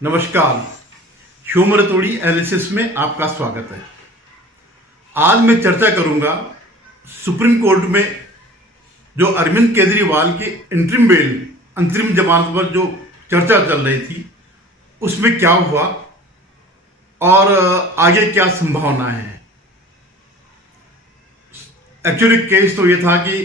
नमस्कार। Human रतोड़ी analysis में आपका स्वागत है। आज मैं चर्चा करूंगा सुप्रीम कोर्ट में जो अरविंद केजरीवाल के इंटरिम बेल अंतरिम जमानत पर जो चर्चा चल रही थी उसमें क्या हुआ और आगे क्या संभावना है। एक्चुअली केस तो ये था कि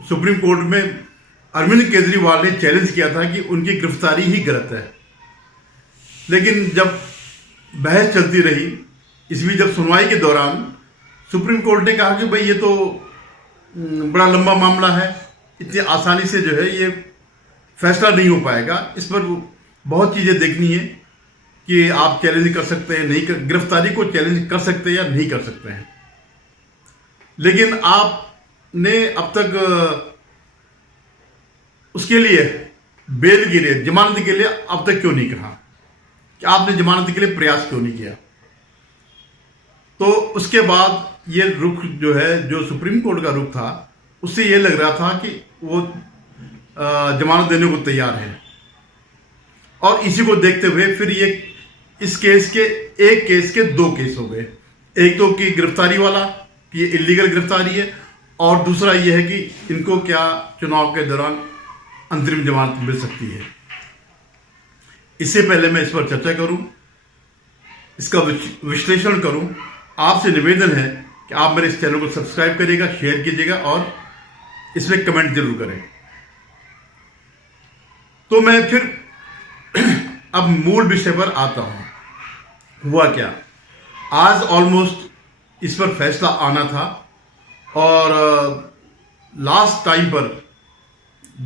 सुप्रीम कोर्ट में अरविंद केजरीवाल ने चैलेंज किया था कि उनकी गिरफ्तारी ही गलत है, लेकिन जब बहस चलती रही, इसमें जब सुनवाई के दौरान सुप्रीम कोर्ट ने कहा कि भाई ये तो बड़ा लंबा मामला है, इतनी आसानी से जो है ये फैसला नहीं हो पाएगा, इस पर बहुत चीज़ें देखनी है कि आप चैलेंज कर सकते हैं, नहीं कर, गिरफ्तारी को चैलेंज कर सकते हैं या नहीं कर सकते हैं। लेकिन आपने अब तक उसके लिए बेल के लिए, जमानत के लिए अब तक क्यों नहीं कहा कि आपने जमानत के लिए प्रयास क्यों नहीं किया। तो उसके बाद ये रुख जो है, जो सुप्रीम कोर्ट का रुख था, उससे ये लग रहा था कि वो जमानत देने को तैयार है। और इसी को देखते हुए फिर ये इस केस के एक केस के दो केस हो गए। एक तो कि गिरफ्तारी वाला कि ये इलीगल गिरफ्तारी है, और दूसरा ये है कि इनको क्या चुनाव के दौरान अंतरिम जमानत मिल सकती है। इससे पहले मैं इस पर चर्चा करूं, इसका विश्लेषण करूं, आपसे निवेदन है कि आप मेरे इस चैनल को सब्सक्राइब करिएगा, शेयर कीजिएगा और इसमें कमेंट जरूर करें। तो मैं फिर अब मूल विषय पर आता हूं। हुआ क्या, आज ऑलमोस्ट इस पर फैसला आना था, और लास्ट टाइम पर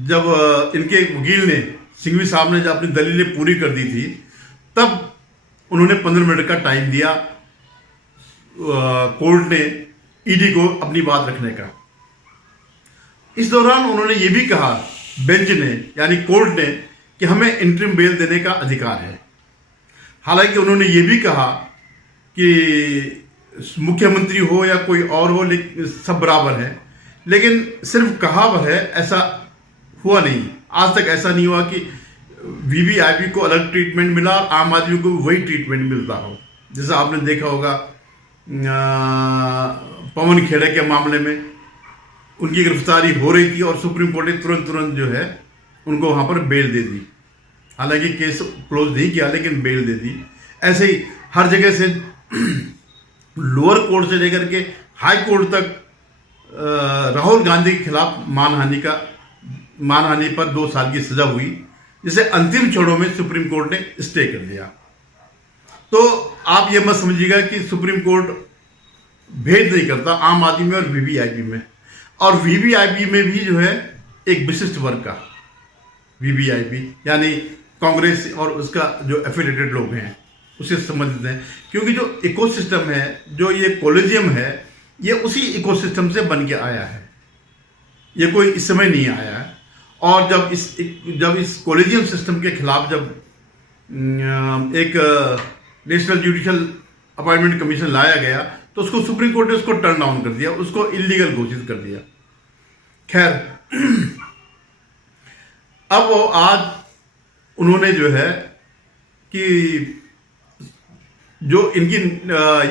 जब इनके वकील ने, सिंघवी साहब ने जब अपनी दलीलें पूरी कर दी थी, तब उन्होंने 15 मिनट का टाइम दिया कोर्ट ने ईडी को अपनी बात रखने का। इस दौरान उन्होंने ये भी कहा, बेंच ने यानी कोर्ट ने, कि हमें इंटरिम बेल देने का अधिकार है। हालांकि उन्होंने ये भी कहा कि मुख्यमंत्री हो या कोई और हो, लेकिन सब बराबर है। लेकिन सिर्फ कहा वह है, ऐसा हुआ नहीं। आज तक ऐसा नहीं हुआ कि वीवीआईपी को अलग ट्रीटमेंट मिला और आम आदमी को वही ट्रीटमेंट मिलता हो। जैसा आपने देखा होगा पवन खेड़े के मामले में उनकी गिरफ्तारी हो रही थी और सुप्रीम कोर्ट ने तुरंत जो है उनको वहां पर बेल दे दी। हालांकि केस क्लोज नहीं किया, लेकिन बेल दे दी। ऐसे ही हर जगह से लोअर कोर्ट से लेकर के हाई कोर्ट तक राहुल गांधी के खिलाफ मानहानि पर 2 साल की सजा हुई, जिसे अंतिम क्षणों में सुप्रीम कोर्ट ने स्टे कर दिया। तो आप ये मत समझिएगा कि सुप्रीम कोर्ट भेद नहीं करता आम आदमी में और वीवीआईपी में। और वीवीआईपी में भी जो है एक विशिष्ट वर्ग का वीवीआईपी यानी कांग्रेस और उसका जो एफिलिएटेड लोग हैं उसे समझते हैं, क्योंकि जो इकोसिस्टम है, जो ये कॉलेजियम है, ये उसी इकोसिस्टम से बन के आया है। ये कोई इस समय नहीं आया है। और जब इस कॉलेजियम सिस्टम के खिलाफ जब एक नेशनल जुडिशियल अपॉइंटमेंट कमीशन लाया गया, तो उसको सुप्रीम कोर्ट ने उसको टर्न डाउन कर दिया, उसको इलीगल घोषित कर दिया। खैर, अब वो आज उन्होंने जो है कि जो इनकी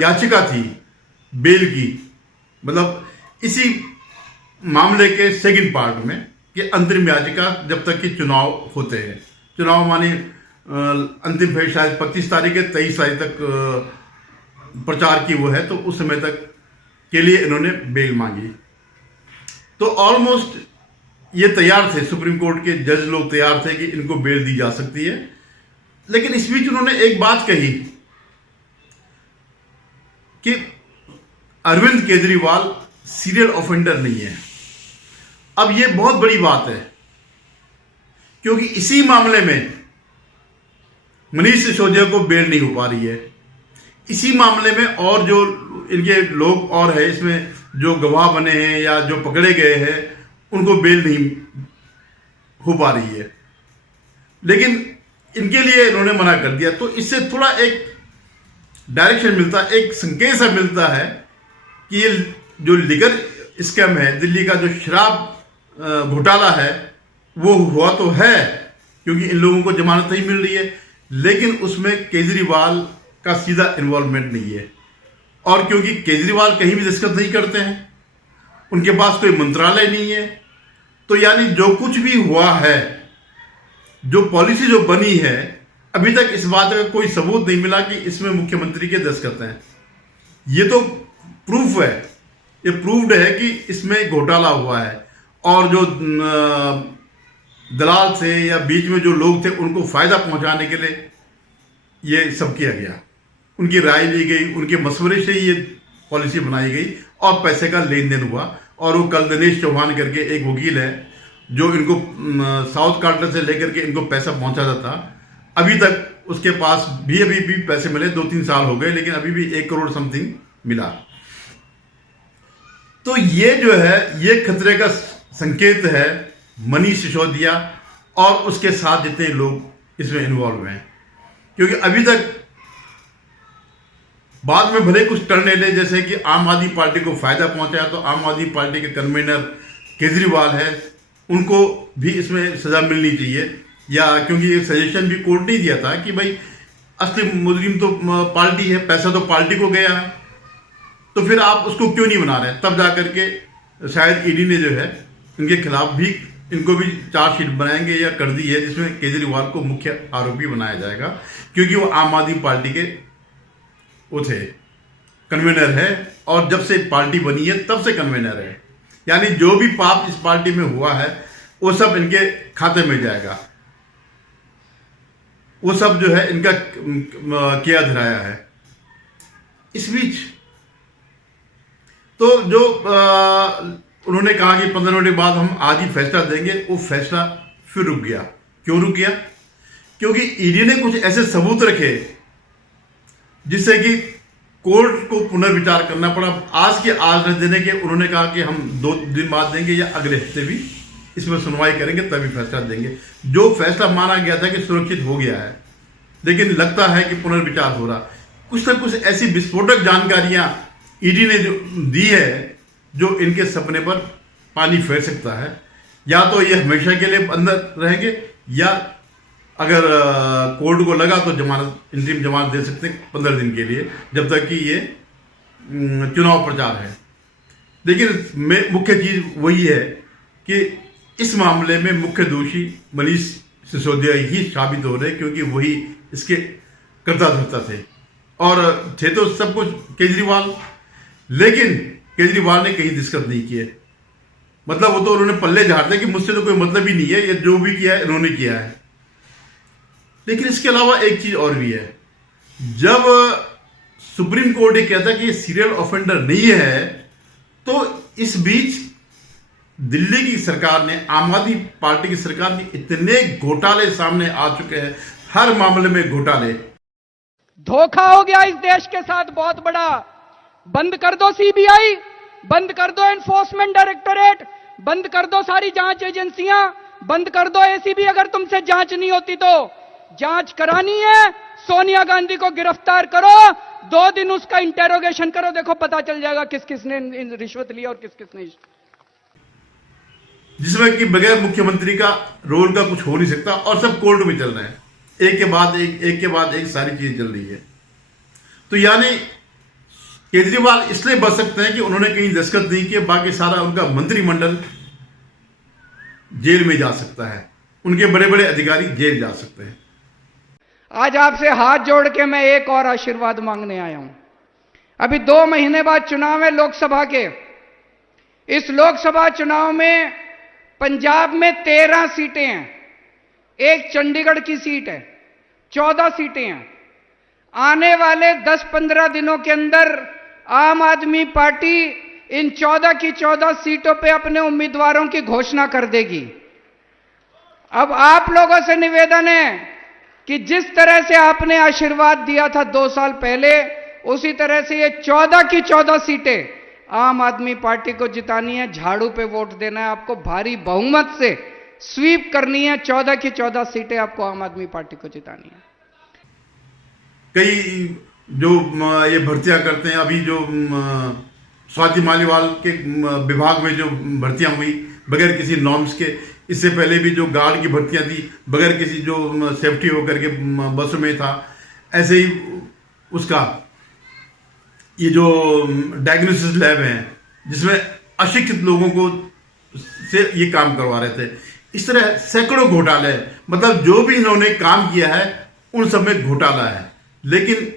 याचिका थी बेल की, मतलब इसी मामले के सेकंड पार्ट में, कि अंतरिम याचिका जब तक कि चुनाव होते हैं, चुनाव माने अंतिम फेज शायद 25 तारीख है, 23 तारीख तक प्रचार की वो है, तो उस समय तक के लिए इन्होंने बेल मांगी। तो ऑलमोस्ट ये तैयार थे, सुप्रीम कोर्ट के जज लोग तैयार थे कि इनको बेल दी जा सकती है। लेकिन इस बीच उन्होंने एक बात कही कि अरविंद केजरीवाल सीरियल ऑफेंडर नहीं है। अब यह बहुत बड़ी बात है, क्योंकि इसी मामले में मनीष सिसोदिया को बेल नहीं हो पा रही है। इसी मामले में और जो इनके लोग और है, इसमें जो गवाह बने हैं या जो पकड़े गए हैं, उनको बेल नहीं हो पा रही है। लेकिन इनके लिए इन्होंने मना कर दिया। तो इससे थोड़ा एक डायरेक्शन मिलता है, एक संकेत सा मिलता है कि ये जो लिकर स्कैम है, दिल्ली का जो शराब घोटाला है, वो हुआ तो है, क्योंकि इन लोगों को जमानत नहीं मिल रही है। लेकिन उसमें केजरीवाल का सीधा इन्वॉल्वमेंट नहीं है। और क्योंकि केजरीवाल कहीं भी दस्तखत नहीं करते हैं, उनके पास कोई मंत्रालय नहीं है, तो यानी जो कुछ भी हुआ है, जो पॉलिसी जो बनी है, अभी तक इस बात का कोई सबूत नहीं मिला कि इसमें मुख्यमंत्री के दस्तखत हैं। ये तो प्रूफ है, ये प्रूव्ड है कि इसमें घोटाला हुआ है, और जो दलाल थे या बीच में जो लोग थे उनको फायदा पहुंचाने के लिए ये सब किया गया। उनकी राय ली गई, उनके मशवरे से ये पॉलिसी बनाई गई और पैसे का लेन देन हुआ। और वो कल दिनेश चौहान करके एक वकील है जो इनको साउथ कार्टर से लेकर के इनको पैसा पहुंचाता था, अभी तक उसके पास भी अभी भी पैसे मिले, 2-3 साल हो गए, लेकिन अभी भी 1 करोड़ समथिंग मिला। तो ये जो है ये खतरे का संकेत है मनीष सिसोदिया और उसके साथ जितने लोग इसमें इन्वॉल्व हैं। क्योंकि अभी तक बाद में भले कुछ टर्न ले, जैसे कि आम आदमी पार्टी को फायदा पहुंचाया, तो आम आदमी पार्टी के कन्वीनर केजरीवाल है, उनको भी इसमें सजा मिलनी चाहिए। या क्योंकि ये सजेशन भी कोर्ट ने दिया था कि भाई असली मुजरिम तो पार्टी है, पैसा तो पार्टी को गया है, तो फिर आप उसको क्यों नहीं बना रहे। तब जाकर के शायद ईडी ने जो है इनके खिलाफ भी इनको भी चार्जशीट बनाएंगे या कर दी है, जिसमें केजरीवाल को मुख्य आरोपी बनाया जाएगा, क्योंकि वो आम आदमी पार्टी के वो थे, कन्वीनर है, और जब से पार्टी बनी है तब से कन्वीनर है। यानी जो भी पाप इस पार्टी में हुआ है वो सब इनके खाते में जाएगा, वो सब जो है इनका किया धराया है। इस बीच तो जो उन्होंने कहा कि 15 मिनट बाद हम आज ही फैसला देंगे, वो फैसला फिर रुक गया। क्यों रुक गया? क्योंकि ईडी ने कुछ ऐसे सबूत रखे जिससे कि कोर्ट को पुनर्विचार करना पड़ा। आज के आज न देने के उन्होंने कहा कि हम 2 दिन बाद देंगे या अगले हफ्ते भी इसमें सुनवाई करेंगे, तभी फैसला देंगे। जो फैसला माना गया था कि सुरक्षित हो गया है, लेकिन लगता है कि पुनर्विचार हो रहा। कुछ न कुछ ऐसी विस्फोटक जानकारियां ईडी ने जो दी है जो इनके सपने पर पानी फेर सकता है। या तो ये हमेशा के लिए अंदर रहेंगे, या अगर कोर्ट को लगा तो जमानत, इंतरिम जमानत दे सकते हैं 15 दिन के लिए, जब तक कि ये चुनाव प्रचार है। लेकिन मुख्य चीज वही है कि इस मामले में मुख्य दोषी मनीष सिसोदिया ही साबित हो रहे, क्योंकि वही इसके कर्ता धर्ता थे, और थे तो सब कुछ केजरीवाल, लेकिन केजरीवाल ने कहीं दस्तखत नहीं किए। मतलब वो तो उन्होंने पल्ले झाड़ दिया कि मुझसे तो कोई मतलब ही नहीं है, ये जो भी किया है इन्होंने किया है। लेकिन इसके अलावा एक चीज और भी है, जब सुप्रीम कोर्ट ये कहता है कि ये सीरियल ऑफेंडर नहीं है, तो इस बीच दिल्ली की सरकार ने, आम आदमी पार्टी की सरकार ने, इतने घोटाले सामने आ चुके हैं, हर मामले में घोटाले। धोखा हो गया इस देश के साथ बहुत बड़ा। बंद कर दो सीबीआई, बंद कर दो एनफोर्समेंट डायरेक्टोरेट, बंद कर दो सारी जांच एजेंसियां, बंद कर दो एसीबी। अगर तुमसे जांच नहीं होती तो जांच करानी है, सोनिया गांधी को गिरफ्तार करो, 2 दिन उसका इंटेरोगेशन करो, देखो पता चल जाएगा किस किसने रिश्वत ली और किस किसने। जिसमें कि बगैर मुख्यमंत्री का रोल का कुछ हो नहीं सकता, और सब कोर्ट में चल रहे हैं, एक के बाद एक सारी चीजें चल रही है। तो यानी केजरीवाल इसलिए बच सकते हैं कि उन्होंने कहीं दस्तखत नहीं किए, बाकी सारा उनका मंत्रिमंडल जेल में जा सकता है, उनके बड़े बड़े अधिकारी जेल जा सकते हैं। आज आपसे हाथ जोड़ के मैं एक और आशीर्वाद मांगने आया हूं। अभी 2 महीने बाद चुनाव है लोकसभा के। इस लोकसभा चुनाव में पंजाब में 13 सीटें हैं, एक चंडीगढ़ की सीट है, 14 सीटें हैं। आने वाले 10-15 दिनों के अंदर आम आदमी पार्टी इन 14 की 14 सीटों पे अपने उम्मीदवारों की घोषणा कर देगी। अब आप लोगों से निवेदन है कि जिस तरह से आपने आशीर्वाद दिया था 2 साल पहले, उसी तरह से ये 14 की 14 सीटें आम आदमी पार्टी को जितानी है। झाड़ू पे वोट देना है आपको, भारी बहुमत से स्वीप करनी है, 14 की 14 सीटें आपको आम आदमी पार्टी को जितानी है। कई जो ये भर्तियां करते हैं, अभी जो स्वाति मालीवाल के विभाग में जो भर्तियां हुई बगैर किसी नॉर्म्स के, इससे पहले भी जो गार्ड की भर्तियां थी बगैर किसी जो सेफ्टी होकर के बसों में था, ऐसे ही उसका ये जो डायग्नोसिस लैब है जिसमें अशिक्षित लोगों को से ये काम करवा रहे थे। इस तरह सैकड़ों घोटाले, मतलब जो भी इन्होंने काम किया है उन सब में घोटाला है। लेकिन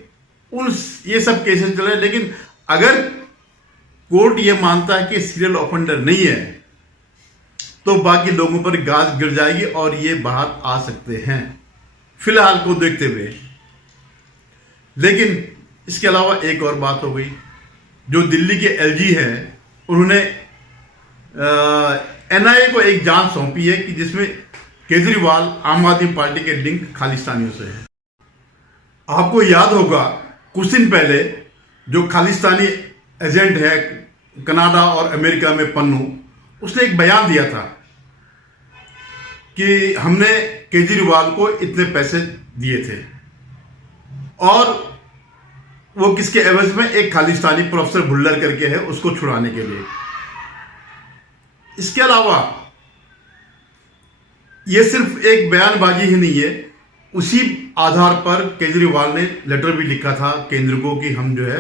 ये सब केसेस चल रहे हैं, लेकिन अगर कोर्ट ये मानता है कि सीरियल ऑफेंडर नहीं है तो बाकी लोगों पर गाज गिर जाएगी और ये बाहर आ सकते हैं फिलहाल को देखते हुए। लेकिन इसके अलावा एक और बात हो गई, जो दिल्ली के एलजी हैं उन्होंने एनआईए को एक जांच सौंपी है कि जिसमें केजरीवाल आम आदमी पार्टी के लिंक खालिस्तानियों से है। आपको याद होगा कुछ दिन पहले जो खालिस्तानी एजेंट है कनाडा और अमेरिका में पन्नू, उसने एक बयान दिया था कि हमने केजरीवाल को इतने पैसे दिए थे और वो किसके एवज में, एक खालिस्तानी प्रोफेसर भुल्लर करके है उसको छुड़ाने के लिए। इसके अलावा ये सिर्फ एक बयानबाजी ही नहीं है, उसी आधार पर केजरीवाल ने लेटर भी लिखा था केंद्र को कि हम जो है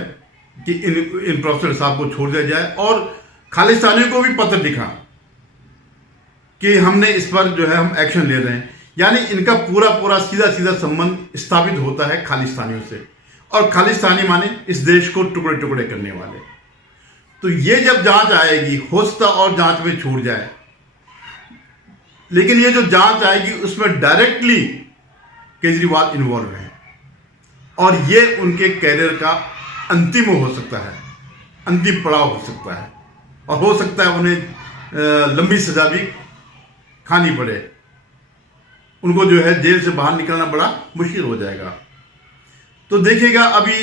कि इन प्रोफेसर साहब को छोड़ दिया जाए, और खालिस्तानियों को भी पत्र लिखा कि हमने इस पर जो है हम एक्शन ले रहे हैं। यानी इनका पूरा सीधा संबंध स्थापित होता है खालिस्तानियों से, और खालिस्तानी माने इस देश को टुकड़े टुकड़े करने वाले। तो ये जब जांच आएगी हो सकता और जांच में छूट जाए, लेकिन ये जो जांच आएगी उसमें डायरेक्टली केजरीवाल इन्वॉल्व है और ये उनके कैरियर का अंतिम हो सकता है, अंतिम पड़ाव हो सकता है, और हो सकता है उन्हें लंबी सजा भी खानी पड़े। उनको जो है जेल से बाहर निकलना बड़ा मुश्किल हो जाएगा। तो देखिएगा अभी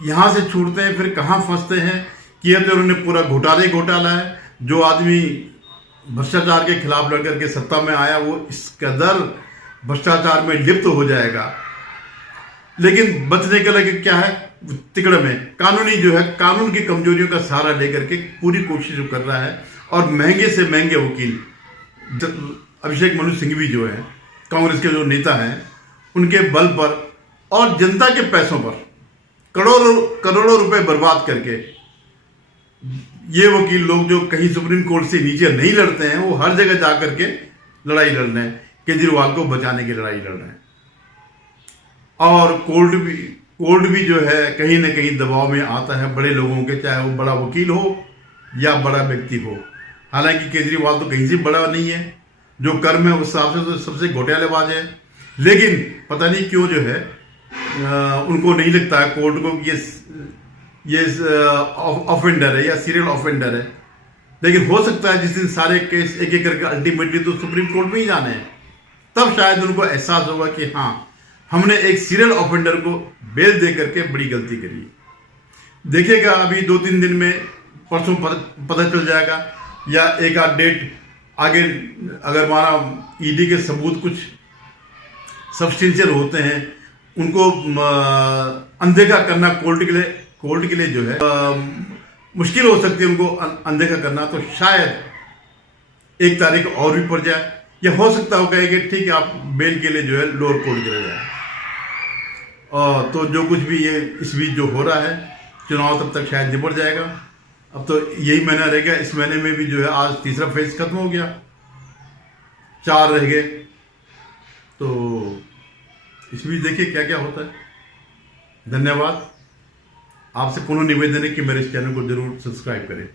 यहां से छूटते हैं फिर कहां फंसते हैं। किया तो उन्होंने पूरा घोटाला है। जो आदमी भ्रष्टाचार के खिलाफ लड़कर के सत्ता में आया वो इस कदर भ्रष्टाचार में लिप्त हो जाएगा, लेकिन बचने के लिए क्या है, तिकड़ में कानूनी जो है कानून की कमजोरियों का सहारा लेकर के पूरी कोशिश कर रहा है। और महंगे से महंगे वकील अभिषेक मनु सिंघवी जो है कांग्रेस के जो नेता हैं, उनके बल पर और जनता के पैसों पर करोड़ों रुपए बर्बाद करके ये वकील लोग जो कहीं सुप्रीम कोर्ट से नीचे नहीं लड़ते हैं, वो हर जगह जाकर के लड़ाई लड़ रहे हैं, केजरीवाल को बचाने की लड़ाई लड़ रहे हैं। और कोर्ट भी जो है कहीं ना कहीं दबाव में आता है बड़े लोगों के, चाहे वो बड़ा वकील हो या बड़ा व्यक्ति हो। हालांकि केजरीवाल तो कहीं से बड़ा नहीं है, जो कर्म है उस हिसाब से तो सबसे घोटालेबाज है, लेकिन पता नहीं क्यों जो है उनको नहीं लगता है कोर्ट को ये ऑफेंडर है या सीरियल ऑफेंडर है। लेकिन हो सकता है जिस दिन सारे केस एक एक करके अल्टीमेटली तो सुप्रीम कोर्ट में ही जाने हैं, तब शायद उनको एहसास होगा कि हाँ हमने एक सीरियल ऑफेंडर को बेल दे करके बड़ी गलती करी। देखिएगा अभी 2-3 दिन में परसों पता चल जाएगा, या एक आध डेट आगे अगर माना ईडी के सबूत कुछ सब्सटेंशियल होते हैं, उनको अनदेखा करना कोर्ट के लिए जो है मुश्किल हो सकती है उनको अनदेखा करना। तो शायद 1 तारीख और भी पड़ जाए, या हो सकता होगा कि ठीक है आप बेल के लिए जो है लोअर कोर्ट चले जाए। और तो जो कुछ भी ये इस बीच जो हो रहा है, चुनाव तब तक शायद निपट जाएगा। अब तो यही महीना रह गया, इस महीने में भी जो है आज तीसरा फेज खत्म हो गया, 4 रह गए। तो इस बीच देखिए क्या क्या होता है। धन्यवाद। आपसे पुनः निवेदन है कि मेरे इस चैनल को जरूर सब्सक्राइब करें।